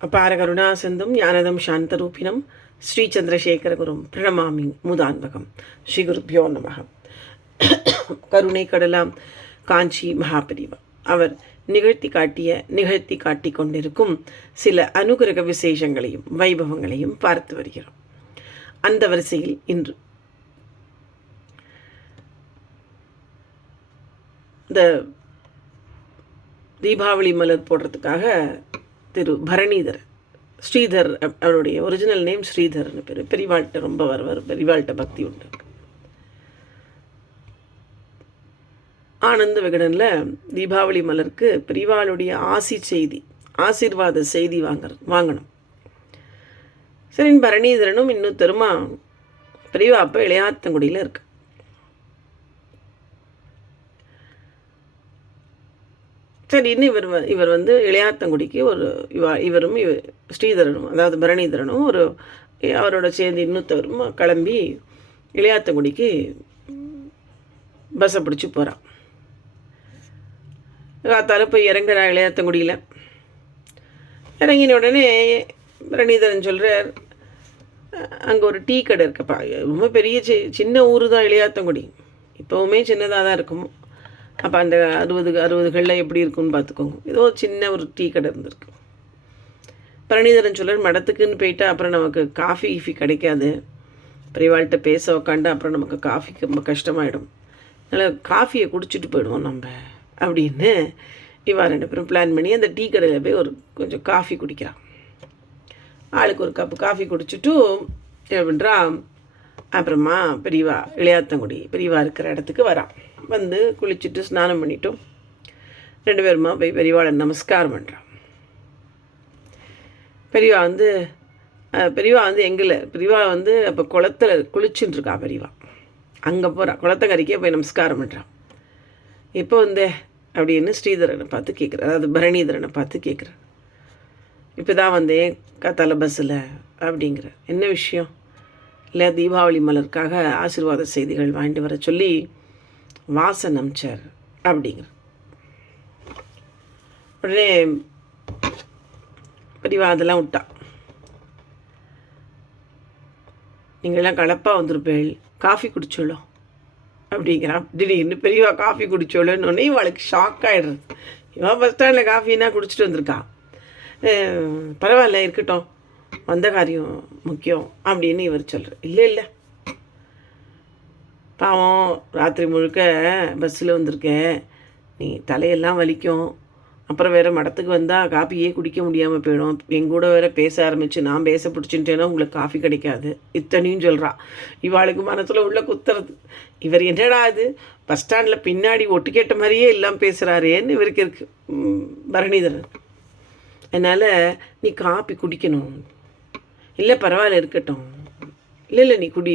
அபார கருணாசந்தம் ஞானதம் சாந்தரூபிணம் ஸ்ரீ சந்திரசேகரகுரும் பிரணமாமி முதான்பகம் ஸ்ரீ குருப்பியோ நமக கருணை கடலாம் காஞ்சி மகாபரிவா அவர் நிகழ்த்தி காட்டிய நிகழ்த்தி காட்டி கொண்டிருக்கும் சில அனுகிரக விசேஷங்களையும் வைபவங்களையும் பார்த்து வருகிறோம். அந்த வரிசையில் இன்று இந்த தீபாவளி மலர் போடுறதுக்காக திரு பரணிதர். ஸ்ரீதர் அவருடைய ஒரிஜினல் நேம் ஸ்ரீதர்னு பேர். பெரிவாள்கிட்ட ரொம்ப வருவார் பெரிவாள்கிட்ட பக்தி உண்டு. ஆனந்த விகடனில் தீபாவளி மலருக்கு பெரிவாளுடைய ஆசி செய்தி ஆசீர்வாத செய்தி வாங்குற வாங்கணும். சரின்னு பரணிதரனும் இன்னும் தெருமா பெரியவா அப்போ இளையாத்தங்குடியில் இருக்கு. சரின்னு இவர் வ- இவர் வந்து இளையாத்தங்குடிக்கு ஒரு இவா இவரும் இவ ஸ்ரீதரனும் அதாவது பரணிதரனும் ஒரு அவரோட சேர்ந்து இன்னொருத்தவரும் கிளம்பி இளையாத்தங்குடிக்கு பஸ்ஸை பிடிச்சி போகிறான் காத்தால போய் இறங்குறா இளையாத்தங்குடியில். இறங்கின உடனே பரணிதரன் சொல்கிறார் அங்கே ஒரு டீ கடை இருக்குப்பா. ரொம்ப பெரிய சி சின்ன ஊர் தான் இளையாத்தங்குடி. இப்போவுமே சின்னதாக தான் இருக்கும். அப்போ அந்த அறுபது அறுபதுகளில் எப்படி இருக்கும்னு பார்த்துக்கோங்க ஏதோ சின்ன ஒரு டீ கடை இருந்திருக்கு. பரணிதரன் சொல்லர் மடத்துக்குன்னு போயிட்டு அப்புறம் நமக்கு காஃபி கீஃபி கிடைக்காது. பெரியவாள்கிட்ட பேச உக்காண்டு அப்புறம் நமக்கு காஃபிக்கு ரொம்ப கஷ்டமாயிடும். அதனால் காஃபியை குடிச்சிட்டு போயிடுவோம் நம்ம அப்படின்னு இவா ரெண்டு பேரும் பிளான் பண்ணி அந்த டீ கடையில் போய் ஒரு கொஞ்சம் காஃபி குடிக்கிறான். ஆளுக்கு ஒரு கப்பு காஃபி குடிச்சிட்டு என்ன பண்ணுறான் அப்புறமா பெரியவா இளையாத்தங்குடி பெரியவா இருக்கிற இடத்துக்கு வரான் வந்து குளிச்சுட்டு ஸ்நானம் பண்ணிட்டும். ரெண்டு பேருமா போய் பெரியவாளை நமஸ்காரம் பண்ணுறான் பெரியவா வந்து பெரியவா வந்து எங்கில் பெரியவா வந்து அப்போ குளத்துல குளிச்சுட்டு இருக்கா பெரியவா. அங்கே போகிறா குளத்தங்கரைக்கே போய் நமஸ்காரம் பண்ணுறான் எப்போ வந்து? அப்படின்னு ஸ்ரீதரனை பார்த்து கேட்குறேன் அதாவது பரணிதரனை பார்த்து கேட்குறேன் இப்போ தான் வந்தேன் காத்தால பஸ்ஸில் அப்படிங்கிற. என்ன விஷயம்? இல்லை தீபாவளி மலருக்காக ஆசீர்வாத செய்திகள் வாங்கிட்டு வர சொல்லி வாசன் அமிச்சார் அப்படிங்கிற. உடனே பெரியவா அதெல்லாம் விட்டா. நீங்களாம் கலப்பாக வந்திருப்பேள் காஃபி குடிச்சோளோ? அப்படிங்கிறான். திடீர்னு பெரியவா காஃபி குடிச்சோளோன்னு இவளுக்கு ஷாக் ஆகிடுறது இவன் பஸ் ஸ்டாண்டில் காஃபின்னா குடிச்சிட்டு வந்திருக்கா. பரவாயில்ல இருக்கட்டும். வந்த காரியம் முக்கியம் அப்படின்னு இவர் சொல்கிறார் இல்லை இல்லை. பாவம் ராத்திரி முழுக்க பஸ்ஸில் வந்திருக்கேன். நீ தலையெல்லாம் வலிக்கும். அப்புறம் வேறு மடத்துக்கு வந்தால் காப்பியே குடிக்க முடியாமல் போயிடும். எங்கூட வேற பேச ஆரம்பித்து நான் பேச பிடிச்சிட்டேன்னா உங்களுக்கு காஃபி கிடைக்காது. இத்தனையும் சொல்கிறா இவாளுக்கு மனசில் உள்ள குத்துறது. இவர் என்னடா இது? பஸ் ஸ்டாண்டில் பின்னாடி ஒட்டு கேட்ட மாதிரியே எல்லாம் பேசுகிறாரேன்னு இவருக்கு இருக்கு. பரணிதரன். அதனால் நீ காப்பி குடிக்கணும். இல்லை பரவாயில்ல இருக்கட்டும். இல்லை இல்லை நீ குடி.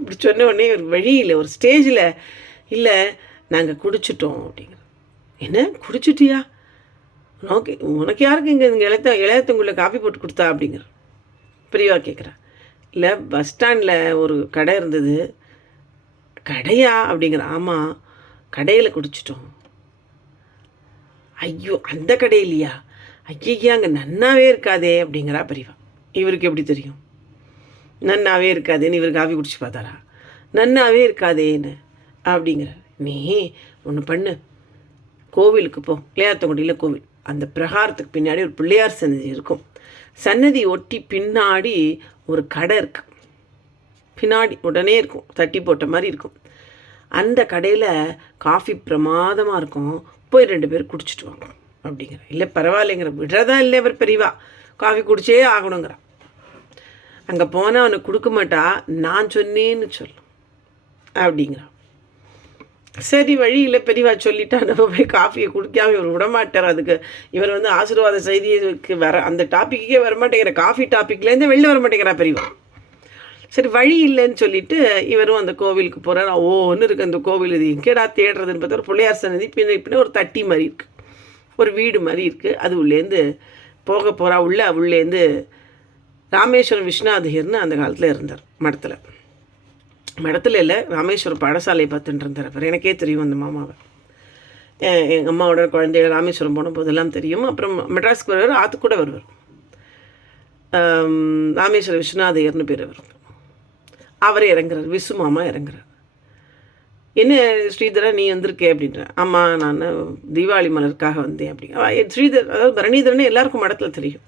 இப்படி சொன்ன உடனே ஒரு வழியில் ஒரு ஸ்டேஜில் இல்லை நாங்கள் குடிச்சிட்டோம் அப்படிங்கிற. என்ன? குடிச்சிட்டியா? உனக்கு உனக்கு யாருக்கு இங்கே இங்கே இளைத்த இளையத்தங்குள்ள காஃபி போட்டு கொடுத்தா அப்படிங்கிற. பிரிவா கேட்குறா இல்லை பஸ் ஸ்டாண்டில் ஒரு கடை இருந்தது. கடையா அப்படிங்கிற. ஆமாம் கடையில் குடிச்சிட்டோம். ஐயோ அந்த கடையிலையா? ஐயா அங்கே நன்னாவே இருக்காதே அப்படிங்கிறா பிரிவா. இவருக்கு எப்படி தெரியும்? நன்னாவே இருக்காதேன்னு இவர் காஃபி குடிச்சு பார்த்தாரா? நன்னாவே இருக்காதேன்னு அப்படிங்கிற நீ ஒன்று பண்ணு. கோவிலுக்கு போ. இளையாத்தங்குடியில் கோவில். அந்த பிரகாரத்துக்கு பின்னாடி ஒரு பிள்ளையார் சன்னதி இருக்கும். சன்னதி ஒட்டி பின்னாடி ஒரு கடை இருக்கு. பின்னாடி உடனே இருக்கும். தட்டி போட்ட மாதிரி இருக்கும். அந்த கடையில் காஃபி பிரமாதமாக இருக்கும். போய் ரெண்டு பேர் குடிச்சிட்டு வாங்க அப்படிங்கிற இல்லை பரவாயில்லைங்கிற. விடுறதா இல்லை இவர் பெரியவா? காஃபி குடிச்சே ஆகணுங்கிறான் அங்கே போனால் அவனுக்கு கொடுக்க மாட்டா நான் சொன்னேன்னு சொல்லும் அப்படிங்கிறான் சரி வழியில் பெரியவா சொல்லிட்டா நம்ம போய் காஃபியை குடிக்காம இவர் விடமாட்டார் அதுக்கு. இவர் வந்து ஆசீர்வாத செய்திக்கு வர அந்த டாப்பிக்கே வரமாட்டேங்கிற காஃபி டாப்பிக்லேருந்து வெளில வர மாட்டேங்கிறா பெரியவா. சரி வழி இல்லைன்னு சொல்லிட்டு இவரும் அந்த கோவிலுக்கு போகிறார் ஒன்று இருக்குது அந்த கோவில் இது எங்கேடா தேடுறதுன்னு பார்த்தா ஒரு பிள்ளையார் சன்னதி பின்ன பின்ன ஒரு தட்டி மாதிரி இருக்குது ஒரு வீடு மாதிரி இருக்குது அது உள்ளேருந்து போக போகிறா உள்ள உள்ளேருந்து ராமேஸ்வரம் விஸ்வநாதகர்னு அந்த காலத்தில் இருந்தார் மடத்தில். மடத்தில் இல்லை ராமேஸ்வரம் பாடசாலை பார்த்துட்டு இருந்தார் அவர். எனக்கே தெரியும் அந்த மாமாவை. எங்கள் அம்மாவோட குழந்தைகள் ராமேஸ்வரம் போன போதெல்லாம் தெரியும். அப்புறம் மெட்ராஸ்க்கு வருவார் ஆற்று கூட வருவார். ராமேஸ்வரம் விஸ்வநாதையர்னு பேர் அவர் அவர் இறங்குறார் விசு மாமா இறங்குறார். என்ன ஸ்ரீதரா நீ வந்திருக்கே? அப்படின்ற. ஆமாம் நான் தீபாவளி மலருக்காக வந்தேன். அப்படிங்க ஸ்ரீதர் அதாவது பரணிதரனே எல்லாருக்கும் மடத்தில் தெரியும்.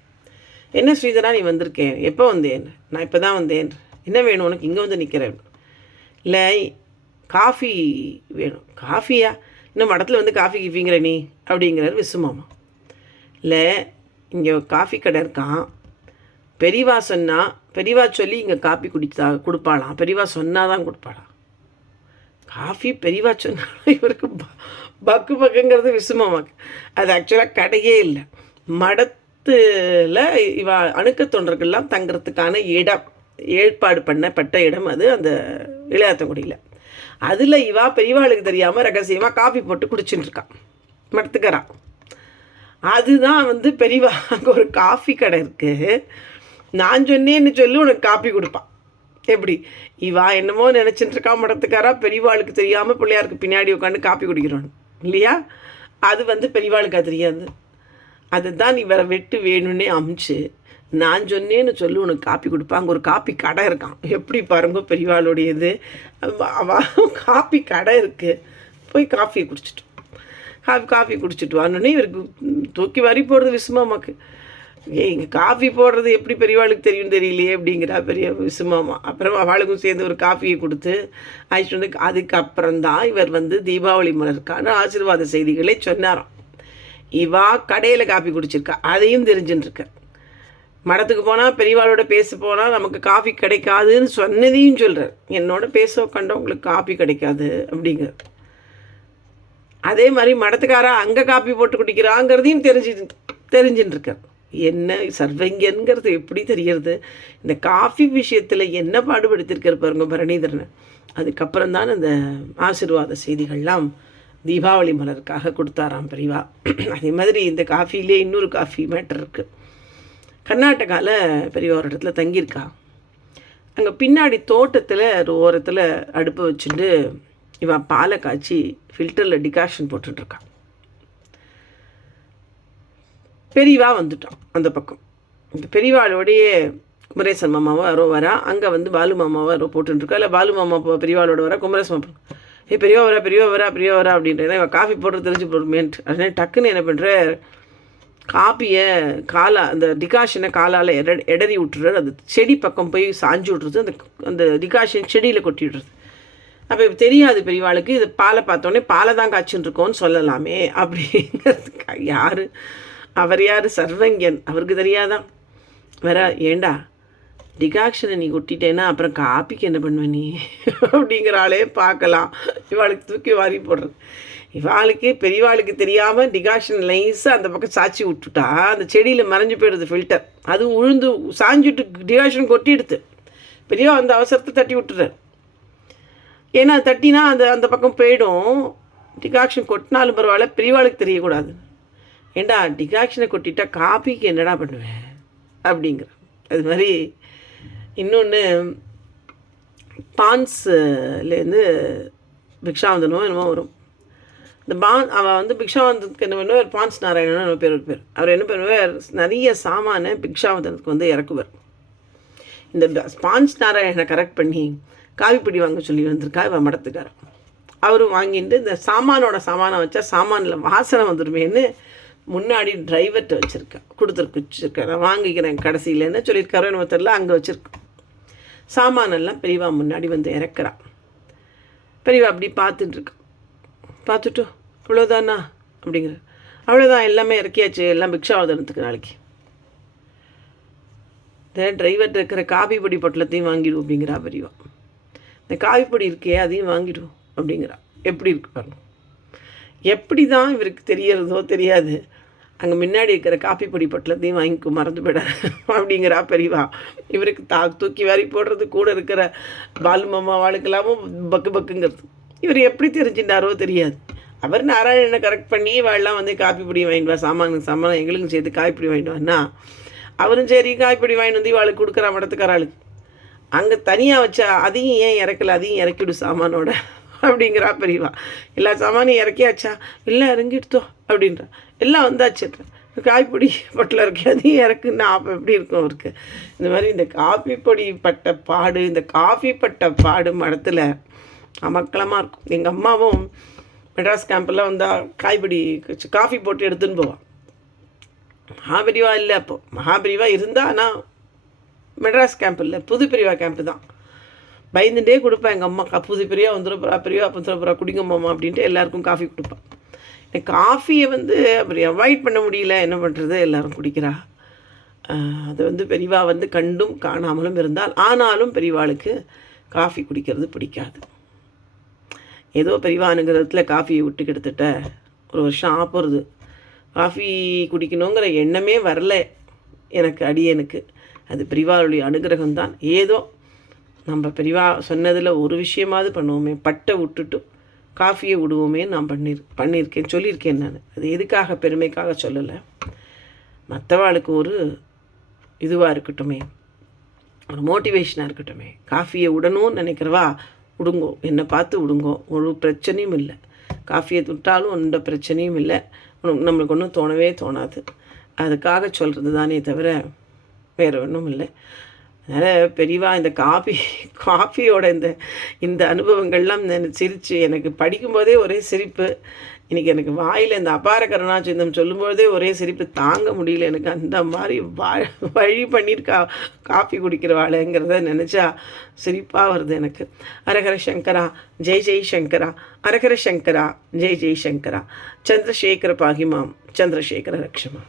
என்ன ஸ்ரீதரா நீ வந்திருக்கேன் எப்போ வந்தேன் நான் இப்போ தான் வந்தேன். என்ன வேணும்? உனக்கு இங்கே வந்து நிற்கிறேன் இல்லை காஃபி வேணும். காஃபியா? இன்னும் மடத்தில் வந்து காஃபி கிஃபிங்கிற நீ? அப்படிங்கிறார் விசுமாமா இல்லை இங்கே காஃபி கடை இருக்கான் பெரியவா சொன்னால் பெரியவா சொல்லி இங்கே காஃபி குடித்தா கொடுப்பாளாம். பெரியவா சொன்னால் தான் கொடுப்பாளாம். காஃபி பெரியவா சொன்னாலும் இவருக்கு ப- பக்கு பக்குங்கிறது விசுமமாக்கு அது ஆக்சுவலாக கடையே இல்லை. மடத்தில் இவ அணுக்க தொண்டர்கள்லாம் தங்குறதுக்கான இடம் ஏற்பாடு பண்ணப்பட்ட இடம் அது அந்த இளையாத்தங்குடியில். அதில் இவா பெரியவாளுக்கு தெரியாமல் ரகசியமாக காஃபி போட்டு குடிச்சுட்டு இருக்கான் மடத்துக்கறான் அதுதான் வந்து பெரியவா அங்கே ஒரு காஃபி கடை இருக்குது நான் சொன்னேன்னு சொல்லி உனக்கு காஃபி கொடுப்பான் எப்படி? இவா என்னமோ நினச்சிட்டு இருக்கா மடத்துக்காரா? பெரியவாளுக்கு தெரியாமல் பிள்ளையாருக்கு பின்னாடி உட்காந்து காப்பி குடிக்கிறான். இல்லையா? அது வந்து பெரியவாளுக்கு அது தெரியாது. அதுதான் இவரை வெட்டு வேணும்னே அமிச்சு நான் சொன்னேன்னு சொல்லி உனக்கு காப்பி கொடுப்பேன் அங்கே ஒரு காப்பி கடை இருக்கான் எப்படி பாருங்க பெரியவாளுடையது இது காப்பி கடை இருக்குது போய் காஃபியை குடிச்சிட்டு காஃபி காஃபி குடிச்சிட்டு வானோடனே இவருக்கு தூக்கி வாரி போடுறது விசுமாமாக்கு ஏய் இங்கே காஃபி போடுறது எப்படி பெரியவாளுக்கு தெரியும் தெரியலையே அப்படிங்கிறா பெரிய விசுமாமா. அப்புறம் அவளுக்கும் சேர்ந்து ஒரு காஃபியை கொடுத்து அழைச்சிட்டு வந்து அதுக்கப்புறம் தான் இவர் வந்து தீபாவளி மலருக்கான ஆசீர்வாத செய்திகளை சொன்னாராம். இவா கடையில் காஃபி குடிச்சிருக்கா. அதையும் தெரிஞ்சுட்டுருக்க மடத்துக்கு போனால் பெரியவாளோட பேச போனால் நமக்கு காஃபி கிடைக்காதுன்னு சொன்னதையும் சொல்கிறார் என்னோட பேச கண்டவங்களுக்கு காஃபி கிடைக்காது அப்படிங்கிற அதே மாதிரி மடத்துக்காரா அங்கே காப்பி போட்டு குடிக்கிறாங்கிறதையும் தெரிஞ்சு தெரிஞ்சுட்டுருக்கார் என்ன சர்வங்கங்கிறது எப்படி தெரியறது இந்த காஃபி விஷயத்தில் என்ன பாடுபடுத்திருக்கிற பாருங்க பரணிதரனை. அதுக்கப்புறம் தான் அந்த ஆசீர்வாத செய்திகள்லாம் தீபாவளி மலருக்காக கொடுத்தாராம் பெரியவா அதே மாதிரி இந்த காஃபிலே இன்னொரு காஃபி மேட்டர் இருக்குது கர்நாடகாவில் பெரியவா ஒரு இடத்துல தங்கியிருக்கா. அங்கே பின்னாடி தோட்டத்தில் ஒரு ஓரத்தில் அடுப்பை வச்சுட்டு இவன் பாலை காய்ச்சி ஃபில்டரில் டிகாஷன் போட்டுட்ருக்கான் பெரியவா வந்துட்டான் அந்த பக்கம். இந்த பெரியவாளோடையே குமரேசன் மாமாவும் யாரோ வரா அங்கே வந்து பாலு மாமாவும் யாரோ போட்டுருக்கா இல்லை பாலு மாமா இப்போ பெரியவாளோட வரா குமரேசன் மாமா ஏய் பெரியவா வரா பெரியவா வரா பெரியவா வரா அப்படின்றேன். இவன் காஃபி போடுறது தெரிஞ்சு போடுமேன்ட்டு. அதனால டக்குன்னு என்ன பண்ணுற காப்பியை காலா அந்த டிகாஷனை காலால் எட எடறி விட்டுறாரு. அது செடி பக்கம் போய் சாஞ்சு விட்றது அந்த அந்த டிகாஷன் செடியில் கொட்டி விடுறது அப்போ தெரியாது பெரியவாளுக்கு இது பாலை பார்த்தோன்னே பாலை தான் காய்ச்சின்னு இருக்கோன்னு சொல்லலாமே அப்படிங்கிறதுக்கு யார் அவர் யார்? சர்வங்கன். அவருக்கு தெரியாதான் வேற ஏண்டா? டிகாக்ஷனை நீ கொட்டிட்டேன்னா அப்புறம் காப்பிக்கு என்ன பண்ணுவ நீ? அப்படிங்கிற ஆளே பார்க்கலாம். இவாளுக்கு தூக்கி வாரி போடுறது. இவாளுக்கு பெரியவாளுக்கு தெரியாமல் டிகாக்ஷன் லைஸாக அந்த பக்கம் சாச்சி விட்டுட்டா. அந்த செடியில் மறைஞ்சு போயிடுது ஃபில்டர் அது உழுந்து சாஞ்சிட்டு டிகாக்ஷன் கொட்டிடுது பெரியவா அந்த அவசரத்தை தட்டி விட்டுறாரு. ஏன்னா தட்டினா அந்த அந்த பக்கம் போயிடும். டிகாக்ஷன் கொட்டினாலும் பரவாயில்ல பெரியவாளுக்கு தெரியக்கூடாது. ஏண்டா டிகாக்ஷனை கொட்டிட்டா காப்பிக்கு என்னடா பண்ணுவேன்? அப்படிங்கிற அது மாதிரி இன்னொன்று பான்ஸ்லேருந்து பிக்ஷாவந்தனும் என்னமோ வரும். இந்த பான் அவன் வந்து பிக்ஷாவந்தத்துக்கு என்ன பண்ணுவார்? பான்ஸ் நாராயணன் நம்ம பேர் ஒரு பேர். அவர் என்ன பண்ணுவார்? நிறைய சாமான பிக்ஷாவந்தனத்துக்கு வந்து இறக்குவார். இந்த பான்ஸ் ஸ்பான்ஸ் நாராயணனை கரெக்ட் பண்ணி காவிப்பிடி வாங்க சொல்லி வந்திருக்கா இவன் மடத்துக்கார அவரும் வாங்கிட்டு இந்த சாமானோட சாமானை வச்சா சாமானில் வாசனை வந்துடுமேன்னு முன்னாடி டிரைவர்கிட்ட வச்சுருக்கேன். கொடுத்துருக்கு வச்சுருக்கேன். நான் வாங்கிக்கிறேன் கடைசியிலன்னு சொல்லியிருக்காரோ நம்ம தெரியல. அங்கே வச்சுருக்கேன் சாமானெல்லாம் பெரியவா முன்னாடி வந்து இறக்குறான் பெரியவா அப்படி பார்த்துட்டுருக்கோம் பார்த்துட்டோம். பார்த்துட்டோ அவ்வளோதானா அப்படிங்கிற. அவ்வளோதான் எல்லாமே இறக்கியாச்சு. எல்லாம் பிக்ஷாவதனத்துக்கு நாளைக்கு. இந்த டிரைவர்கிட்ட இருக்கிற காபி பொடி பொட்டலத்தையும் வாங்கிடுவோம் அப்படிங்கிறா பெரியவா. இந்த காபி பொடி இருக்கே அதையும் வாங்கிடுவோம் அப்படிங்கிறா. எப்படி இருக்கு பாருங்க. எப்படி தான் இவருக்கு தெரியறதோ தெரியாது. அங்கே முன்னாடி இருக்கிற காப்பி பொடி பொட்டலத்தையும் வாங்கிக்கோ மறந்து போயிட. அப்படிங்கிறா பெரியவா. இவருக்கு தா தூக்கி வாரி போடுறது கூட இருக்கிற பாலு மாமா வாழ்க்கலாமும் பக்கு பக்குங்கிறது. இவர் எப்படி தெரிஞ்சுட்டாரோ தெரியாது. அவர் நாராயணனை கரெக்ட் பண்ணி வாழலாம் வந்து காப்பி பொடி வாங்கிடுவா சாமானுக்கு சாமான் எங்களுக்கும் சேர்த்து காய்ப்பொடி வாங்கிடுவான்னா அவரும் சரி காய்ப்பொடி வாங்கிட்டு வந்து இவாளுக்கு கொடுக்குறா மடத்துக்காராளுக்கு அங்கே தனியாக வச்சா அதையும் ஏன் இறக்கல அதையும் இறக்கிவிடும் சாமானோட. அப்படிங்கிறா பெரியவா. எல்லா சாமானையும் இறக்கியாச்சா இல்லை இறங்கிடுத்தோ அப்படின்றா. எல்லாம் வந்தாச்சு. காய்ப்பொடி பட்டில் இருக்கு அதையும் இறக்குன்னா அப்போ எப்படி இருக்கும் அவருக்கு? இந்த மாதிரி இந்த காஃபி பொடி பட்ட பாடு இந்த காஃபி பட்ட பாடு மடத்தில் அமக்கலமாக இருக்கும். எங்கள் அம்மாவும் மெட்ராஸ் கேம்பில் வந்தால் காய்பொடி காஃபி போட்டு எடுத்துன்னு போவாள் மகாபிரிவா இல்லை அப்போ. மகாபிரிவா இருந்தால் ஆனால் மெட்ராஸ் கேம்ப் இல்லை புது பிரிவா கேம்ப்பு தான். பயந்துட்டே கொடுப்பேன் எங்கள் அம்மா. க- புது பெரியா வந்துட போகிறா பிரிவா வந்துட போகிறா குடிங்க மாமா அப்படின்ட்டு எல்லாருக்கும் காஃபி கொடுப்பேன் எனக்கு காஃபியை வந்து அப்படி அவாய்ட் பண்ண முடியல. என்ன பண்ணுறது எல்லோரும் குடிக்கிறா. அது வந்து பெரிவா வந்து கண்டும் காணாமலும் இருந்தால் ஆனாலும் பெரிவாளுக்கு காஃபி குடிக்கிறது பிடிக்காது. ஏதோ பெரியவா அனுகிரகத்தில் காஃபியை விட்டு கிட்டத்தட்ட ஒரு வருஷம் ஆப்புறது. காஃபி குடிக்கணுங்கிற எண்ணமே வரல. எனக்கு அடியனுக்கு அது பெரிவாளுடைய அனுகிரகம் தான் ஏதோ நம்ம பெரியவா சொன்னதில் ஒரு விஷயமாவது பண்ணுவோமே பட்டை விட்டுட்டு காஃபியை விடுவோமே நான் பண்ணிரு பண்ணியிருக்கேன் சொல்லியிருக்கேன் நான். அது எதுக்காக பெருமைக்காக சொல்லலை. மற்றவாளுக்கு ஒரு இதுவாக இருக்கட்டுமே ஒரு மோட்டிவேஷனாக இருக்கட்டுமே. காஃபியை விடணும்னு நினைக்கிறவா விடுங்கோ. என்னை பார்த்து விடுங்கோ. ஒரு பிரச்சனையும் இல்லை. காஃபியை விட்டாலும் எந்த பிரச்சனையும் இல்லை. உனக்கு நம்மளுக்கு ஒன்றும் தோணவே தோணாது. அதுக்காக சொல்கிறது தானே தவிர வேறு ஒன்றும் இல்லை. அதனால் பெரியவா இந்த காஃபி காஃபியோட இந்த இந்த அனுபவங்கள்லாம் சிரித்து எனக்கு படிக்கும்போதே ஒரே சிரிப்பு. இன்றைக்கி எனக்கு வாயில் இந்த அபார கருணாச்சிந்தம் சொல்லும்போதே ஒரே சிரிப்பு. தாங்க முடியல எனக்கு. அந்த மாதிரி வா வழி பண்ணியிருக்கா காஃபி குடிக்கிறவாளுங்கிறத நினச்சா சிரிப்பாக வருது எனக்கு. அரகர சங்கரா ஜெய் ஜெய் சங்கரா. அரகர சங்கரா ஜெய் ஜெய் சங்கரா. சந்திரசேகர பாகிமாம். சந்திரசேகர ரக்ஷமா